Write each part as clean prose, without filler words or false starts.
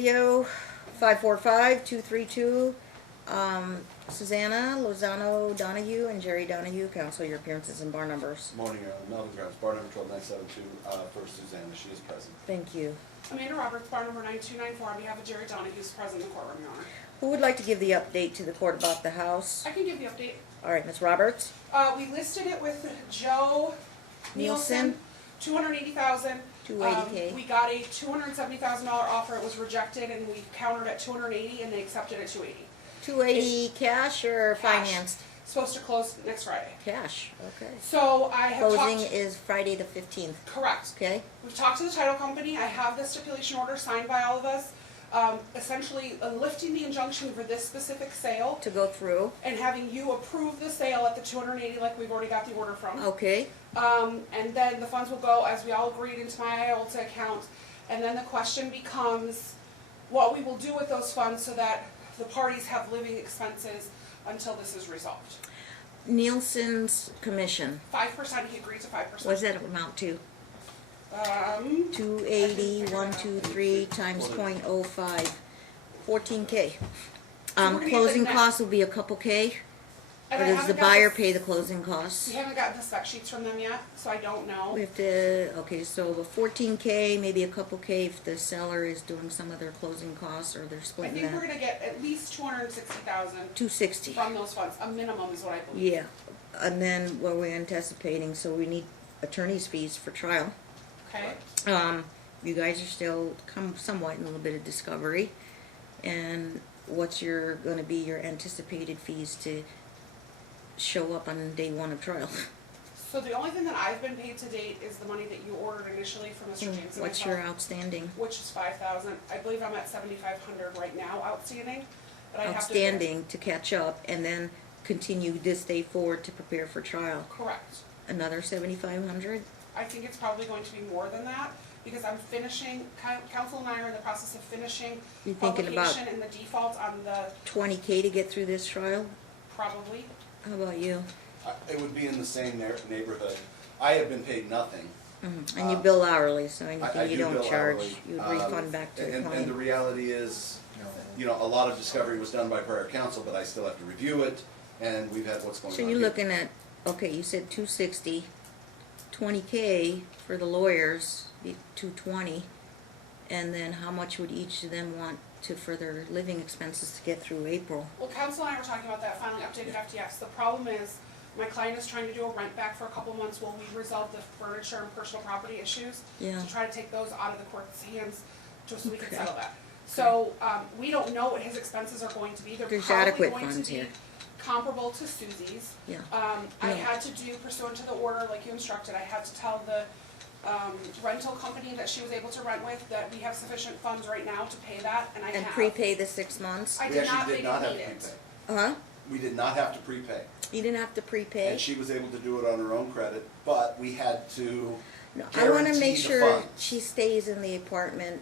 video, 545-232. Susanna Lozano Donohue and Jerry Donohue, counsel your appearances and bar numbers. Morning, Melvin Grounds, bar number 12972, for Susanna, she is present. Thank you. Amanda Roberts, bar number 9294, on behalf of Jerry Donohue, who's present in the courtroom, Your Honor. Who would like to give the update to the court about the house? I can give the update. All right, Ms. Roberts. We listed it with Joe Nielsen, $280,000. $280K. We got a $270,000 offer. It was rejected, and we countered at $280,000, and they accepted at $280,000. $280 cash or Cash. financed? Supposed to close next Friday. Cash, okay. So I have Closing talked. is Friday the 15th, Correct. okay? We've talked to the title company. I have the stipulation order signed by all of us, essentially lifting the injunction for this specific sale To go through, and having you approve the sale at the $280,000 like we've already got the order from. okay? And then the funds will go, as we all agreed, into my IOLTA account. And then the question becomes what we will do with those funds so that the parties have living expenses until this is resolved. Nielsen's commission, 5%, he agreed to 5%. what does that amount to? 280, 123 times .05, $14K. gonna get Closing the net. costs will be a couple K, And or I does the haven't got buyer the- pay the closing costs? We haven't gotten the spec sheets from them yet, so I don't know. We have to, okay, so the 14K, maybe a couple K if the seller is doing some of their closing costs or they're I splitting think we're that. gonna get at least $260,000 260, from those funds. A minimum is what I believe. yeah. And then what we're anticipating, so we need attorney's fees for trial. Okay? You guys are still somewhat in a little bit of discovery. And what's gonna be your anticipated fees to show up on day one of trial? So the only thing that I've been paid to date is the money that you ordered initially from Mr. James and What's myself, your outstanding? which is $5,000. I believe I'm at $7,500 right now outstanding. But I have to. Outstanding to catch up and then continue this day forward to prepare for trial. Correct. Another 7,500? I think it's probably going to be more than that because I'm finishing, council and I are in the process of finishing You thinking about publication and the default on the, 20K to get through this trial? probably. How about you? It would be in the same neighborhood. I have been paid nothing. And you bill hourly, so I anything you do don't bill charge, hourly. you would refund back to the And the client. reality is, you know, a lot of discovery was done by prior counsel, but I still have to review it, and we've had what's going on So here. you're looking at, okay, you said 260, 20K for the lawyers, be 220, and then how much would each of them want to for their living expenses to get through April? Well, council and I were talking about that, finally updated FTX. The problem is, my client is trying to do a rent back for a couple months while we resolve the furniture and personal property issues. Yeah. To try to take those out of the court's hands, just so we can Okay. settle that. So, we don't know what his expenses are going to be. They're There's probably adequate going to funds be here. comparable to Susie's. Yeah. I Yeah. had to do pursuant to the order, like you instructed, I had to tell the rental company that she was able to rent with that we have sufficient funds right now to pay that, and I have. And prepay the 6 months? I We did not, actually they did not didn't have need to it. prepay. Huh? We did not have to prepay. You didn't have to prepay? And she was able to do it on her own credit, but we had to No, I wanna guarantee make the sure funds. she stays in the apartment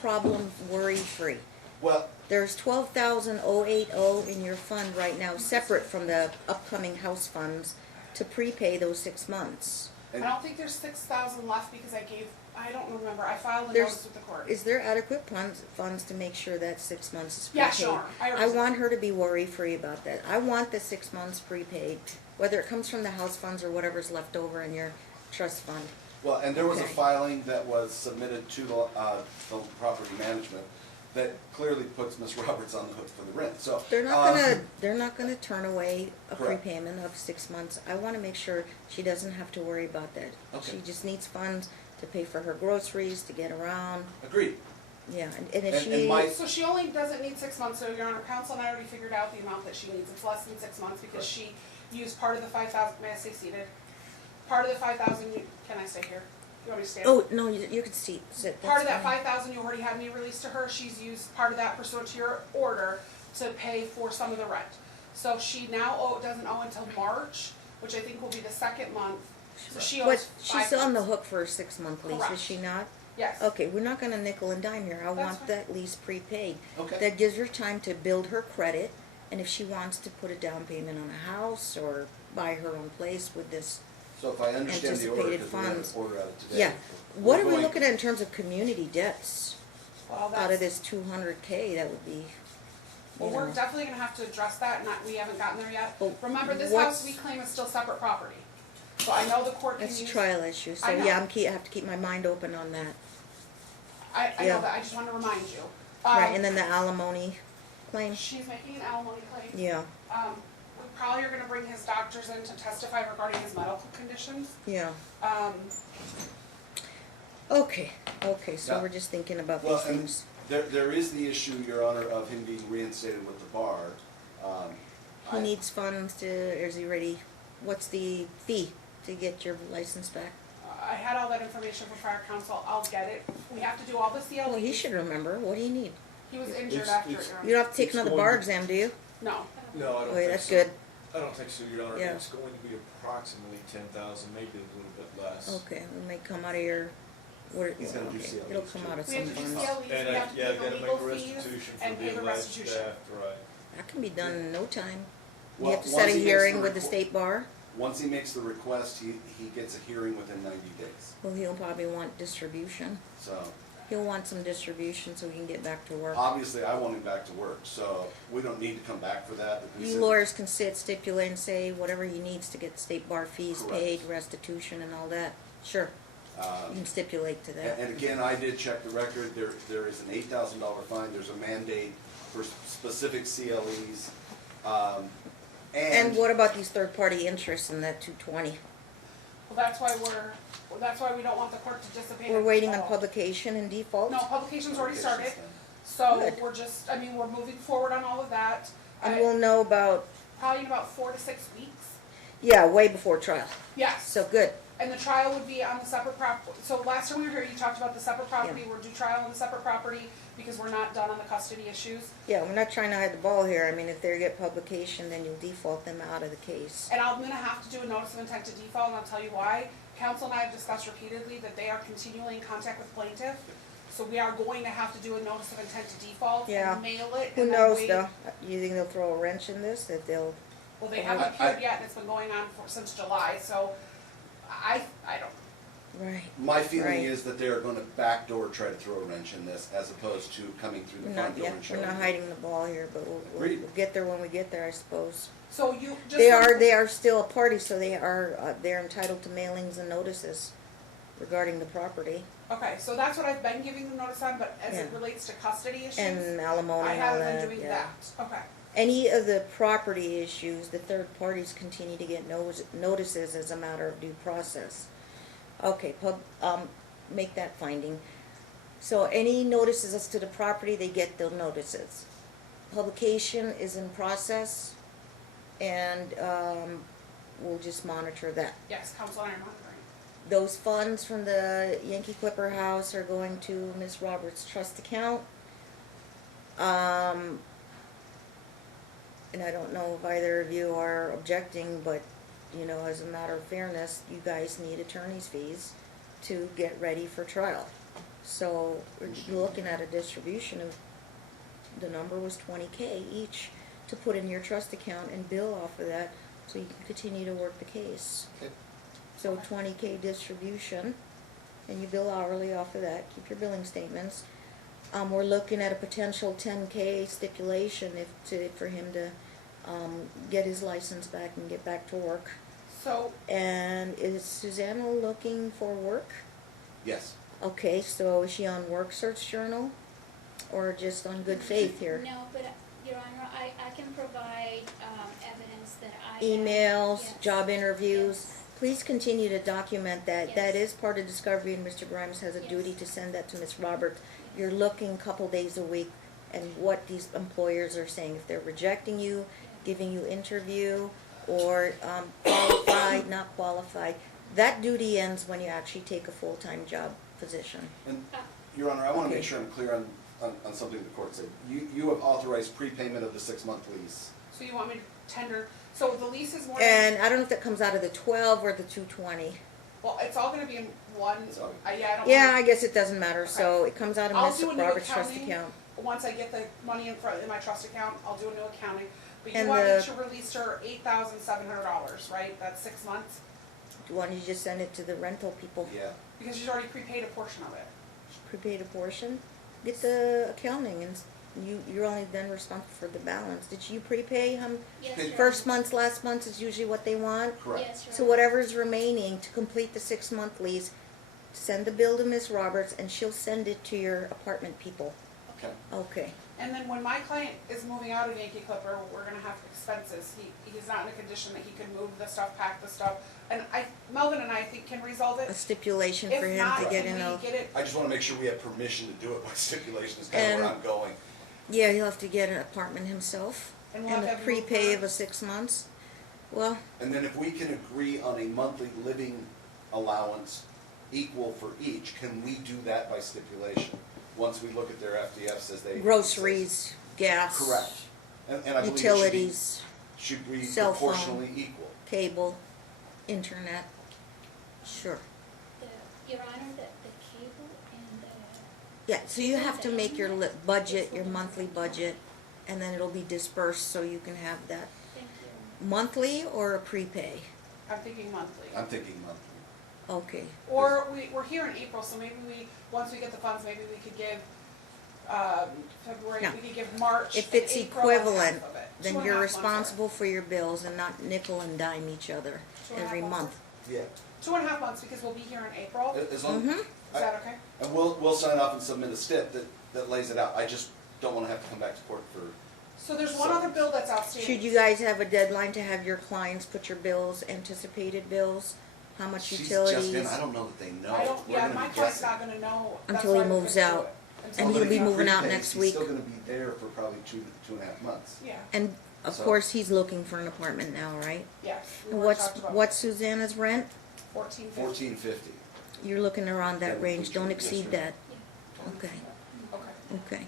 problem worry-free. Well, There's 12,080 in your fund right now, separate from the upcoming house funds, to prepay those 6 months. I don't think there's 6,000 left because I don't remember, I filed a There's- notice with the court. Is there adequate funds to make sure that 6 months is prepaid? Yeah, sure. I want her to be worry-free about that. I want the 6 months prepaid, whether it comes from the house funds or whatever's left over in your trust fund. well, and there was a Okay. filing that was submitted to the property management that clearly puts Ms. Roberts on the hook for the rent, so. They're not gonna turn away a Correct. prepayment of 6 months. I wanna make sure she doesn't have to worry about that. Okay. She just needs funds to pay for her groceries, to get around, Agreed. yeah, and if And she, my- So she only doesn't need 6 months, so Your Honor, counsel and I already figured out the amount that she needs. It's less than 6 months because she used part of the 5,000, may I stay seated? Part of the 5,000, can I stay here? You want me to stand? oh, no, you can sit, Part of that's that fine. 5,000 you already had me release to her, she's used part of that pursuant to your order to pay for some of the rent. So she now doesn't owe until March, which I think will be the second month, so she owes But 5 she's on the months. hook for a 6-month lease, Correct. is she not? Yes. Okay, we're not gonna nickel and dime here, I That's want fine. that lease prepaid. Okay. That gives her time to build her credit, and if she wants to put a down payment on a house or buy her own place with this, So if I understand the order, Anticipated because we have an funds. order out today. yeah. What we're are we going- looking at in terms of community debts? Well, out that's, of this 200K, that would be, well, you we're know. definitely gonna have to address that, we haven't gotten there yet. Well, Remember, this what's- house we claim is still separate property. So I know the court can That's a use. trial issue, so I know. yeah, I have to keep my mind open on that. I yeah. know that, I just wanna remind you. Right, and then the alimony claim, She's making an alimony claim. yeah, We probably are gonna bring his doctors in to testify regarding his medical conditions. yeah. Um, Okay, so Yeah. we're just thinking about Well, these and things. there is the issue, Your Honor, of him being reinstated with the bar. He I- needs funds to, or is he ready, what's the fee to get your license back? I had all that information from fire council, I'll get it. We have to do all the CLEs. Well, he should remember, what do you need? He was injured It's- after. it's- You don't have to take It's another going bar to- exam, do you? No, No, I don't Okay, think that's so. good, I don't think so, Your Honor. Yeah. It's going to be approximately 10,000, maybe a little bit less. okay, it may come out of your, what, He's gonna do okay, CLEs it'll come too. out of we some have to do funds. CLEs, we And have to yeah, pay the gotta legal make a fees restitution and for pay the the alleged restitution. theft, right. That can be done in no time. You Well, have to once set a he makes hearing the with the requ- state bar, Once he makes the request, he gets a hearing within 90 days. well, he'll probably want distribution. So He'll want some distribution so he can get back to work. obviously, I want him back to work, so we don't need to come back for that. If we You said- lawyers can sit, stipulate and say whatever he needs to get state bar fees Correct. paid, restitution and all that. Sure, you can stipulate to that. And again, I did check the record, there is an $8,000 fine, there's a mandate for specific CLEs. And what about these third-party interests in that 220? Well, that's why we don't want the court to dissipate. We're and waiting on default. publication and default? No, publication's already Publication's started, done. so Good. we're just, we're moving forward on all of that. And we'll know about, Probably in about 4 to 6 weeks. yeah, way before trial. Yes. So good. And the trial would be on the separate so last time we were here, you talked about the separate property, we're due trial on the separate property because we're not done on the custody issues. Yeah, we're not trying to hide the ball here. I mean, if they get publication, then you'll default them out of the case. And I'm gonna have to do a notice of intent to default, and I'll tell you why. Council and I have discussed repeatedly that they are continually in contact with plaintiff, so we are going to have to do a notice of intent to default Yeah. and mail it. Who and then knows wait. though? You think they'll throw a wrench in this, that they'll, Well, they haven't appeared yet, and it's been going on since July, so I don't. right. My feeling Right. is that they are gonna backdoor try to throw a wrench in this as opposed to coming through We're the not, front door yeah, and showing. we're not you. hiding the ball here, but we'll Agreed. get there when we get there, I suppose. So you just. They are still a party, so they're entitled to mailings and notices regarding the property Okay, so that's what I've been giving the notice on, but as it Yeah. relates to custody issues, and alimony I and all haven't that, been doing yeah. that. Okay. Any of the property issues, the third parties continue to get notices as a matter of due process. Okay, make that finding. So any notices as to the property, they get those notices. Publication is in process, and, we'll just monitor that. Yes, council and I are monitoring. Those funds from the Yankee Clipper House are going to Miss Roberts' trust account. And I don't know if either of you are objecting, but, you know, as a matter of fairness, you guys need attorney's fees to get ready for trial. So we're looking at a distribution of, the number was 20K each to put in your trust account and bill off of that, so you can continue to work the case. Okay. So 20K distribution, and you bill hourly off of that, keep your billing statements. We're looking at a potential 10K stipulation for him to, get his license back and get back to work. So, And is Susanna looking for work? Yes. Okay, so is she on Work Search Journal, or just on good faith here? No, but Your Honor, I can provide evidence that I. Emails, Yes. job interviews. Yes. Please continue to document that. That Yes. is part of discovery, and Mr. Grimes has a Yes. duty to send that to Ms. Roberts. You're looking a couple days a week and what these employers are saying, if they're rejecting you, giving you interview, or qualified, not qualified. That duty ends when you actually take a full-time job position. And, Your Honor, I wanna Okay. make sure I'm clear on something the court said. You have authorized prepayment of the 6-month lease. so you want me to tender, so the lease is more. And I don't know if that comes out of the 12 or the 220. Well, it's all gonna be in one, It's all- yeah, I don't. Yeah, wanna- I guess it doesn't matter, so it comes out of I'll Ms. do a new Roberts' trust accounting. account. Once I get the money in my trust account, I'll do a new accounting. But you And want me the- to release her $8,700, right? That's 6 months? Why don't you just send it to the rental people? Yeah. Because she's already prepaid a portion of it. Prepaid a portion? Get the accounting and you're only then responsible for the balance. Did you prepay? Yes, Good. Your First Honor. month's, last month's is usually what they want. Correct. Yes, Your So Honor. whatever's remaining to complete the 6-month lease, send the bill to Miss Roberts and she'll send it to your apartment people. Okay. Okay. And then when my client is moving out of Yankee Clipper, we're gonna have expenses. He's not in a condition that he can move the stuff, pack the stuff. And Melvin and I think can resolve A it. stipulation for If him not, to get can in a, we get it? I just wanna make sure we have permission to do it by stipulation, is kinda where And- I'm going. yeah, he'll have to get an apartment himself. And we'll And have a to have him prepay move of a 6 months. Well, And then if we can agree on a monthly living allowance equal for each, can we do that by stipulation? Once we look at their FDFs as they. groceries, gas. Correct. And I believe it Utilities, should be cell phone. proportionally equal. cable, internet. Sure. Your Honor, the cable and Yeah, so you have to make your budget, your monthly budget, and then it'll be dispersed so you can have that thank you. monthly or a prepay. I'm thinking monthly. I'm thinking monthly. Okay. Or we're here in April, so maybe once we get the funds, maybe we could give, February, No. we could give March If and it's April and half equivalent, of it. then 2.5 you're months worth. responsible for your bills and not nickel and dime each other 2.5 every months month. Yeah. 2.5 months, because we'll be here in April. As long, Mhm. Is that okay? and we'll sign off and submit a stip that lays it out. I just don't wanna have to come back to court for, So there's one other bill that's outstanding. Should you guys have a deadline to have your clients put your bills, anticipated bills? How much she's utilities? just in, I don't know that they know. I don't, We're yeah, gonna my be client's guessing. not gonna know. That's Until he why we moves couldn't do out. it. Until And he he'll be moves out. moving out Prepays, next He's week. still gonna be there for probably 2.5 months. Yeah, And of So- course, he's looking for an apartment now, right? yes. we And were what's, talked about what's Susanna's rent? 1450. 1450. You're looking around that That range, would don't be- exceed yes, that. Yeah, Okay, Okay. okay.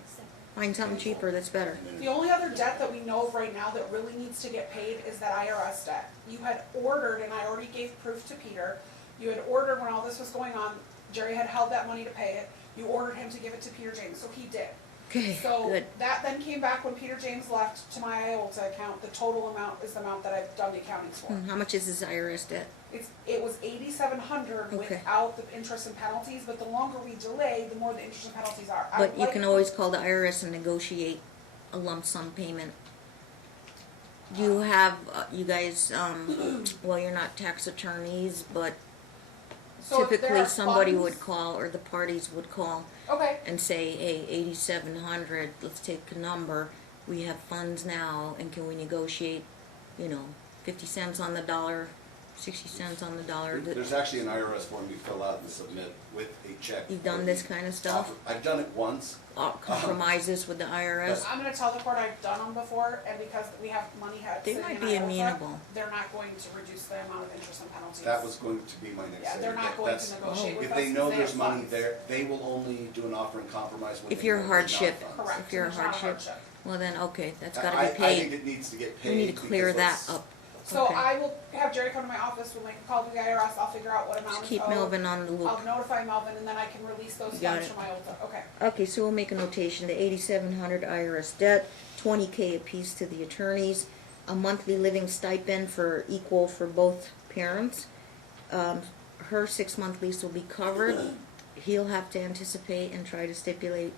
Find something cheaper, that's better. The only other debt that we know of right now that really needs to get paid is that IRS debt. You had ordered, and I already gave proof to Peter, you had ordered when all this was going on, Jerry had held that money to pay it, you ordered him to give it to Peter James, so he did. Okay, So good. that then came back when Peter James left to my IOLTA account, the total amount is the amount that I've done the accountings for. How much is this IRS debt? It was 8,700 Okay. without the interest and penalties, but the longer we delay, the more the interest and penalties are. I But would you like- can always call the IRS and negotiate a lump sum payment. You have, you guys, well, you're not tax attorneys, but So if there typically are somebody funds- would call, or the parties would call Okay, and say, hey, 8,700, let's take a number. We have funds now, and can we negotiate, 50 cents on the dollar, 60 cents on the dollar? There's actually an IRS form you fill out and submit with a check. You've done this kind of stuff? I've done it once. Compromises with the IRS? I'm gonna tell the court I've done them before, and because we have money had They sitting might in be IOLTA, amenable. they're not going to reduce the amount of interest and penalties. That was going to be my next Yeah, thing. they're not going That's- to negotiate with us. If they know because there's have money funds. there, they will only do an offer in compromise when If they you're know a there's not hardship. funds. Correct. If you're a there's not hardship. Well then, okay, that's gotta I be think paid. it needs to get We paid. need to clear that because up. So Okay. I will have Jerry come to my office, we'll make a call to the IRS, I'll figure out what amount Just is keep owed. Melvin on the I'll loop. notify Melvin, and then I can release those Got funds it. from IOLTA, okay. Okay, so we'll make a notation, the 8,700 IRS debt, 20K apiece to the attorneys, a monthly living stipend for equal for both parents. Her 6-month lease will be covered. He'll have to anticipate and try to stipulate,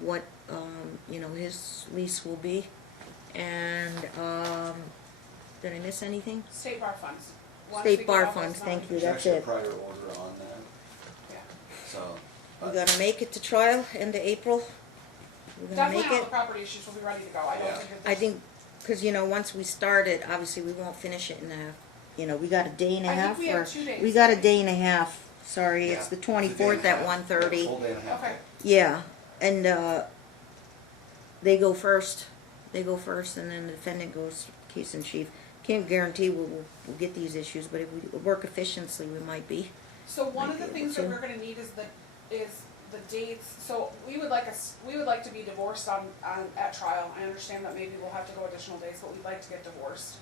what, his lease will be. And, did I miss anything? State bar funds. Once we State get bar all those funds, thank numbers. you, There's that's actually a it. prior order on that, Yeah. so. We gotta make it to trial, end of April. We're gonna Definitely make on it. the property issues, we'll be ready to go, I don't Yeah. think that I there's. think, cause once we start it, obviously we won't finish it in we got a day and a I think half, we have or, 2 days. we got a day and a half, sorry, it's Yeah, the it's a day and a 24th at half. 1:30. Full day and a half. Okay. Yeah, and, they go first, and then the defendant goes case in chief. Can't guarantee we'll get these issues, but if we work efficiently, we might be. So one Might of the be able things that to. we're gonna need is the dates, so we would like to be divorced at trial. I understand that maybe we'll have to go additional days, but we'd like to get divorced.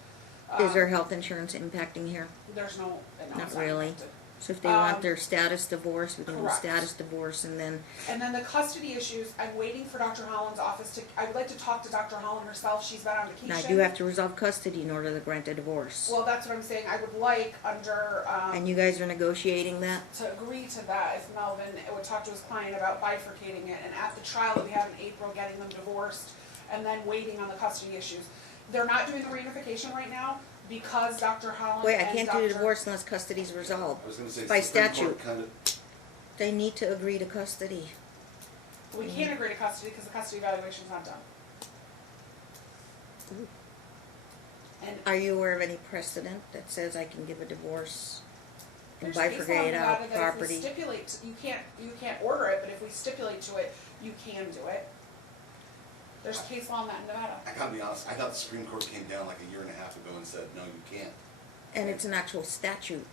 Is there health insurance impacting here? There's no, Not really. impacted. So if they want their status divorce, we can do correct. status divorce, and then, And then the custody issues, I'm waiting for Dr. Holland's office to, I would like to talk to Dr. Holland herself, she's been on vacation. now you have to resolve custody in order to grant a divorce. Well, that's what I'm saying, I would like under, And you guys are negotiating that? to agree to that, if Melvin would talk to his client about bifurcating it, and at the trial that we have in April, getting them divorced, and then waiting on the custody issues. They're not doing the reunification right now, because Dr. Holland Wait, I and can't do the Dr. divorce unless custody's resolved. I was gonna say, By Supreme Court statute. kind of, They need to agree to custody. We can't agree to custody, because the custody evaluation's not done. And Are you aware of any precedent that says I can give a divorce and there's case law in bifurcate out Nevada that if we property? stipulate, you can't order it, but if we stipulate to it, you can do it. There's case law in that in Nevada. I gotta be honest, I thought the Supreme Court came down like a year and a half ago and said, no, you can't. And it's an actual statute.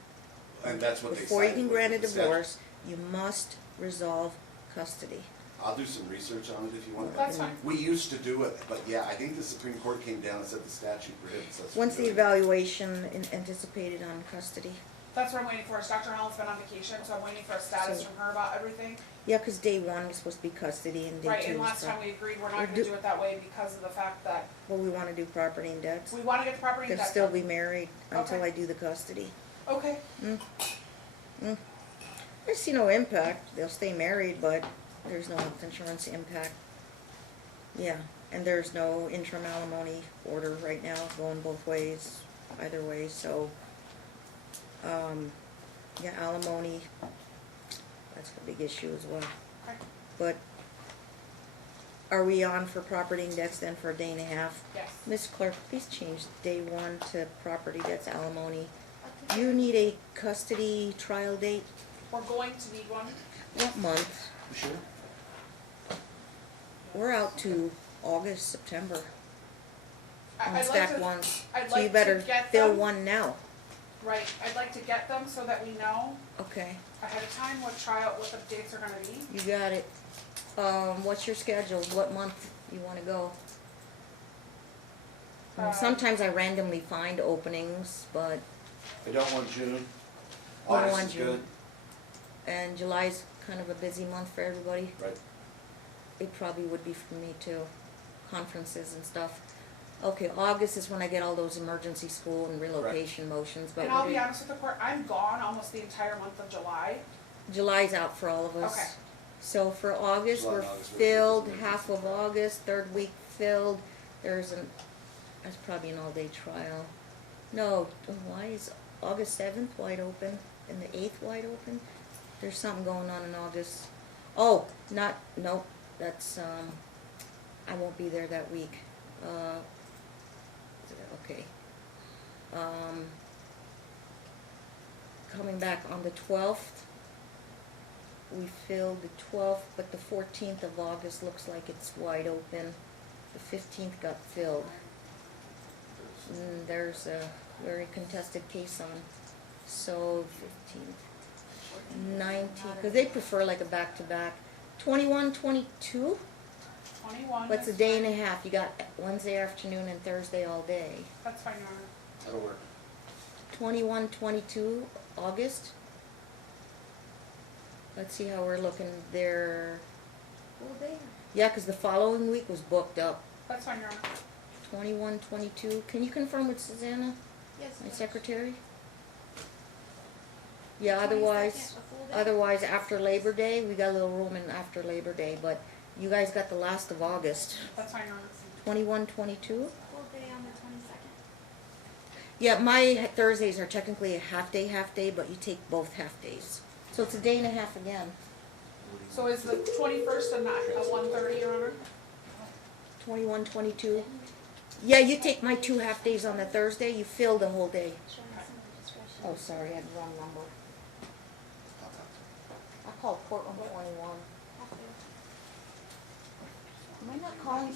And that's what they Before you cited can was grant a the statute. divorce, you must resolve custody. I'll do some research on it if you want. That's fine. We used to do it, but yeah, I think the Supreme Court came down and said the statute prohibits us. from When's the doing it. evaluation anticipated on custody? That's what I'm waiting for, is Dr. Holland's been on vacation, so I'm waiting for a status So- from her about everything. Yeah, 'cause day one is supposed to be custody and day Right, two and is last time property. we agreed, we're We're not gonna do- do it that way because of the fact that Well, we wanna do property and debts. we wanna get the property They'll tax still done. be married until Okay. I do the custody. Okay, I see no impact. They'll stay married, but there's no health insurance impact. Yeah, and there's no interim alimony order right now going both ways, either way, so, yeah, alimony, that's a big issue as well. okay, But are we on for property and debts then for a day and a half? yes. Ms. Clerk, please change day one to property debts alimony. You need a custody trial date? We're going to need one. What month? You sure? We're out to August, September, on I'd like stack to, ones. I'd So you like to better get fill them. one now. Right, I'd like to get them so that we know Okay, ahead of time what the dates are gonna be. you got it. What's your schedule? What month you wanna go? Sometimes I randomly find openings, but, I don't want June. I don't August want is June. good. and July's kind of a busy month for everybody. Right. It probably would be for me too, conferences and stuff. Okay, August is when I get all those emergency school and relocation motions, but And I'll be honest with the court, I'm gone almost the entire month of July. July's out for all of us. Okay. So for August, July we're and August, we're filled, busy. half of August, third week filled. That's probably an all-day trial. No, why is August 7th wide open and the 8th wide open? There's something going on in August. Oh, nope, that's, I won't be there that week. Okay. Coming back on the 12th, we filled the 12th, but the 14th of August looks like it's wide open. The 15th got filled. There's a very contested case on, so 15th, 19th, because they prefer like a back-to-back. 21, 22, 21. but it's a day and a half. You got Wednesday afternoon and Thursday all day. That's fine, Your Honor. That'll work. 21, 22, August. Let's see how we're looking there. Yeah, because the following week was booked up. That's fine, Your Honor. 21, 22. Can you confirm with Susanna, Yes. my secretary? Yeah, otherwise after Labor Day, we got a little room in after Labor Day, but you guys got the last of August. That's fine, Your Honor. 21, 22? Full day on the 22nd. Yeah, my Thursdays are technically a half day, but you take both half days. So it's a day and a half again. So is the 21st a 1:30, Your Honor? 21, 22. Yeah, you take my 2 half days on the Thursday, you fill the whole day. Showing some discretion. Oh, sorry, I had the wrong number. I called courtroom 21. Half day. Am I not calling